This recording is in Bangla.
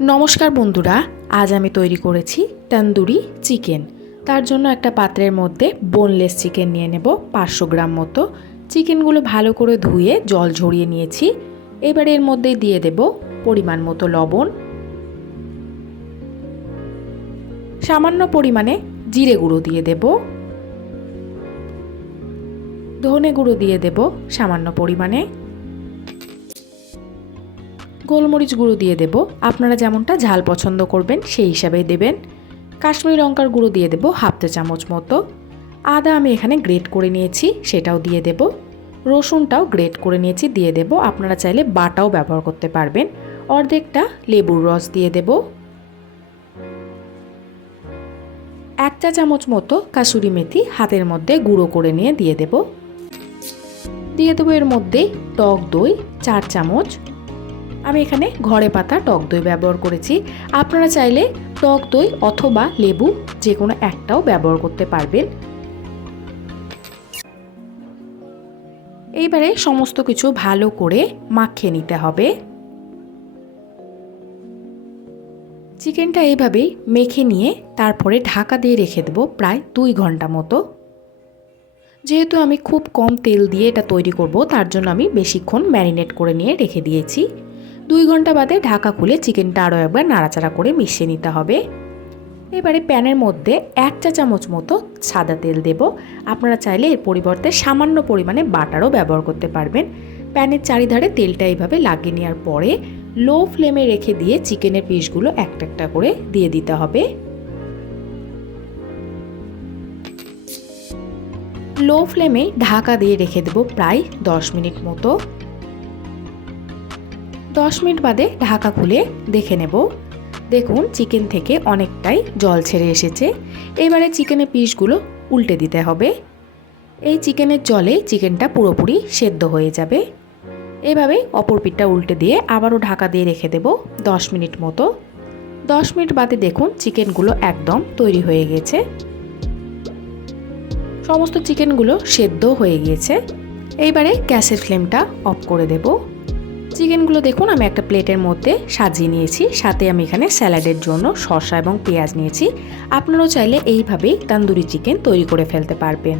নমস্কার বন্ধুরা, আজ আমি তৈরি করেছি তন্দুরি চিকেন। তার জন্য একটা পাত্রের মধ্যে বোনলেস চিকেন নিয়ে নেব 500 গ্রাম মতো। চিকেনগুলো ভালো করে ধুয়ে জল ঝরিয়ে নিয়েছি। এবার এর মধ্যে দিয়ে দেব পরিমাণ মতো লবণ, সামান্য পরিমাণে জিরে গুঁড়ো দিয়ে দেব, ধনে গুঁড়ো দিয়ে দেব সামান্য পরিমাণে, গোলমরিচ গুঁড়ো দিয়ে দেব, আপনারা যেমনটা ঝাল পছন্দ করবেন সেই হিসাবেই দেবেন। কাশ্মীরি লঙ্কার গুঁড়ো দিয়ে দেব হাফ চা চামচ মতো। আদা আমি এখানে গ্রেট করে নিয়েছি, সেটাও দিয়ে দেব। রসুনটাও গ্রেট করে নিয়েছি, দিয়ে দেব। আপনারা চাইলে বাটাও ব্যবহার করতে পারবেন। অর্ধেকটা লেবুর রস দিয়ে দেব। 1 চা চামচ মতো কাসুরি মেথি হাতের মধ্যে গুঁড়ো করে নিয়ে দিয়ে দেব। দিয়ে দেবো এর মধ্যে টক দই 4 চামচ। আমি এখানে ঘরে পাতা টক দই ব্যবহার করেছি। আপনারা চাইলে টক দই অথবা লেবু যে কোনো একটাও ব্যবহার করতে পারবেন। এইবারে সমস্ত কিছু ভালো করে মাখিয়ে নিতে হবে। চিকেনটা এইভাবেই মেখে নিয়ে তারপরে ঢাকা দিয়ে রেখে দেবো প্রায় 2 ঘন্টা মতো। যেহেতু আমি খুব কম তেল দিয়ে এটা তৈরি করব, তার জন্য আমি বেশিক্ষণ ম্যারিনেট করে নিয়ে রেখে দিয়েছি। 2 ঘন্টা বাদে ঢাকা খুলে চিকেনটা আরও একবার নাড়াচাড়া করে মিশিয়ে নিতে হবে। এবারে প্যানের মধ্যে 1 চা চামচ মতো সাদা তেল দেব। আপনারা চাইলে এর পরিবর্তে সামান্য পরিমাণে বাটারও ব্যবহার করতে পারবেন। প্যানের চারিধারে তেলটা এইভাবে লাগিয়ে নেওয়ার পরে লো ফ্লেমে রেখে দিয়ে চিকেনের পিসগুলো একটা একটা করে দিয়ে দিতে হবে। লো ফ্লেমে ঢাকা দিয়ে রেখে দেব প্রায় 10 মিনিট মতো। 10 মিনিট বাদে ঢাকা খুলে দেখে নেব। দেখুন চিকেন থেকে অনেকটাই জল ছেড়ে এসেছে। এবারে চিকেনের পিসগুলো উল্টে দিতে হবে। এই চিকেনের জলে চিকেনটা পুরোপুরি সেদ্ধ হয়ে যাবে। এভাবে অপর পিঠটা উল্টে দিয়ে আবারও ঢাকা দিয়ে রেখে দেব 10 মিনিট মতো। 10 মিনিট বাদে দেখুন চিকেনগুলো একদম তৈরি হয়ে গেছে। সমস্ত চিকেনগুলো সেদ্ধ হয়ে গিয়েছে। এইবারে গ্যাসের ফ্লেমটা অফ করে দেব। চিকেনগুলো দেখুন আমি একটা প্লেটের মধ্যে সাজিয়ে নিয়েছি। সাথে আমি এখানে স্যালাডের জন্য শসা এবং পেঁয়াজ নিয়েছি। আপনারাও চাইলে এইভাবেই তন্দুরি চিকেন তৈরি করে ফেলতে পারবেন।